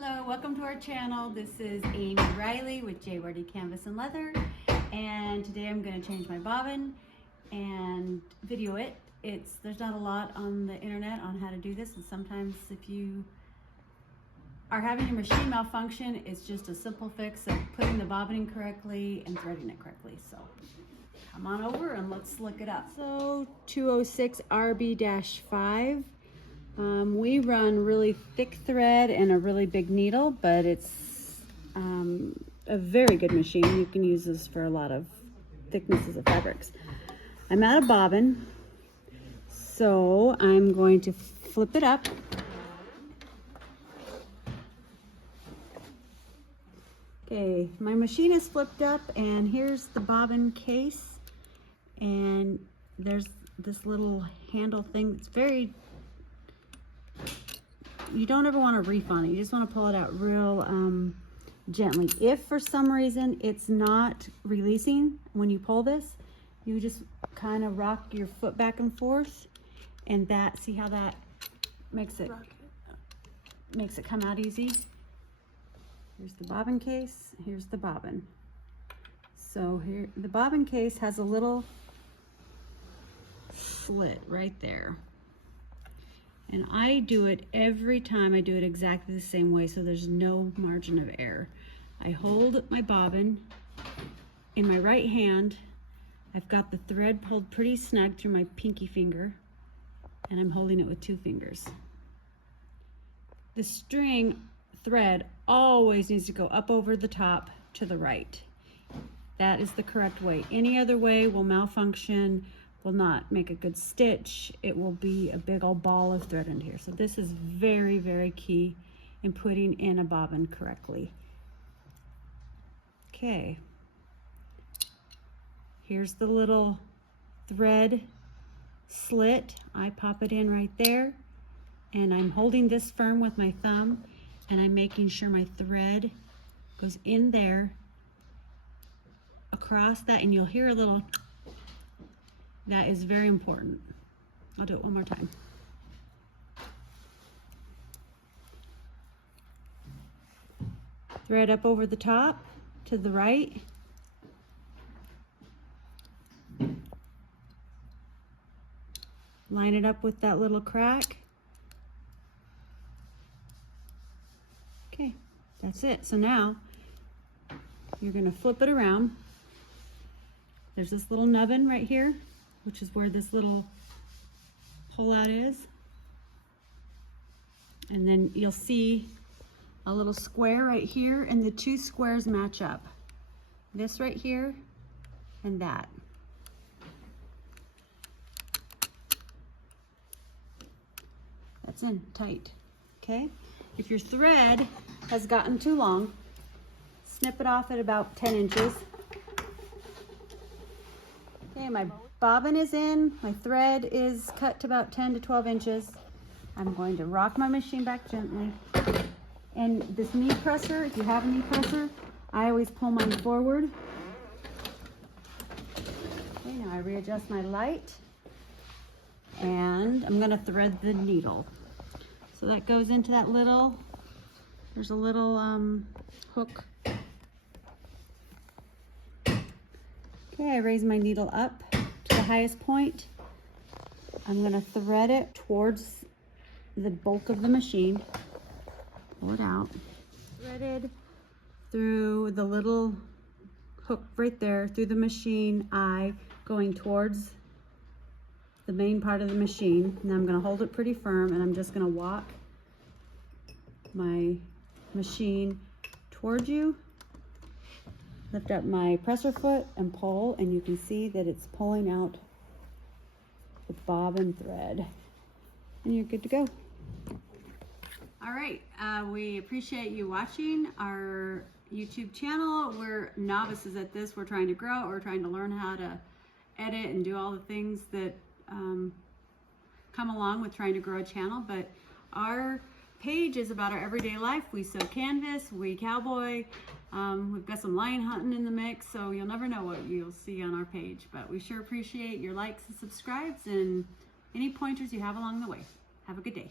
Hello, welcome to our channel. This is Amy Riley with JWD Canvas and Leather, and today I'm going to change my bobbin and video it. There's not a lot on the internet on how to do this, and sometimes if you are having your machine malfunction, it's just a simple fix of putting the bobbin in correctly and threading it correctly. So come on over and let's look it up. So 206RB-5. We run really thick thread and a really big needle, but it's a very good machine. You can use this for a lot of thicknesses of fabrics. I'm out of bobbin, so I'm going to flip it up. Okay, my machine is flipped up, and here's the bobbin case, and there's this little handle thing. It's very, you don't ever want to reef on it. You just want to pull it out real gently. If for some reason it's not releasing when you pull this, you just kind of rock your foot back and forth, and that, see how that makes it come out easy. Here's the bobbin case, here's the bobbin. So here, the bobbin case has a little slit right there. And I do it every time. I do it exactly the same way, so there's no margin of error. I hold my bobbin in my right hand. I've got the thread pulled pretty snug through my pinky finger, and I'm holding it with 2 fingers. The string thread always needs to go up over the top to the right. That is the correct way. Any other way will malfunction, will not make a good stitch. It will be a big old ball of thread in here. So this is very, very key in putting in a bobbin correctly. Okay, here's the little thread slit. I pop it in right there, and I'm holding this firm with my thumb, and I'm making sure my thread goes in there across that, and you'll hear a little. That is very important. I'll do it one more time. Thread up over the top to the right. Line it up with that little crack. Okay, that's it. So now you're gonna flip it around. There's this little nubbin right here, which is where this little pull out is. And then you'll see a little square right here, and the 2 squares match up. This right here and that. That's in tight, okay? If your thread has gotten too long, snip it off at about 10 inches. Okay, my bobbin is in, my thread is cut to about 10 to 12 inches. I'm going to rock my machine back gently. And this knee presser, if you have a knee presser, I always pull mine forward. Okay, now I readjust my light, and I'm gonna thread the needle. So that goes into that little, there's a little hook. Okay, I raise my needle up to the highest point. I'm gonna thread it towards the bulk of the machine. Pull it out. Threaded through the little hook right there, through the machine eye, going towards the main part of the machine. And I'm gonna hold it pretty firm, and I'm just gonna walk my machine towards you. Lift up my presser foot and pull, and you can see that it's pulling out the bobbin thread, and you're good to go. All right, we appreciate you watching our YouTube channel. We're novices at this. We're trying to grow. We're trying to learn how to edit and do all the things that come along with trying to grow a channel, but our page is about our everyday life. We sew canvas, we cowboy, we've got some lion hunting in the mix, so you'll never know what you'll see on our page, but we sure appreciate your likes and subscribes and any pointers you have along the way. Have a good day.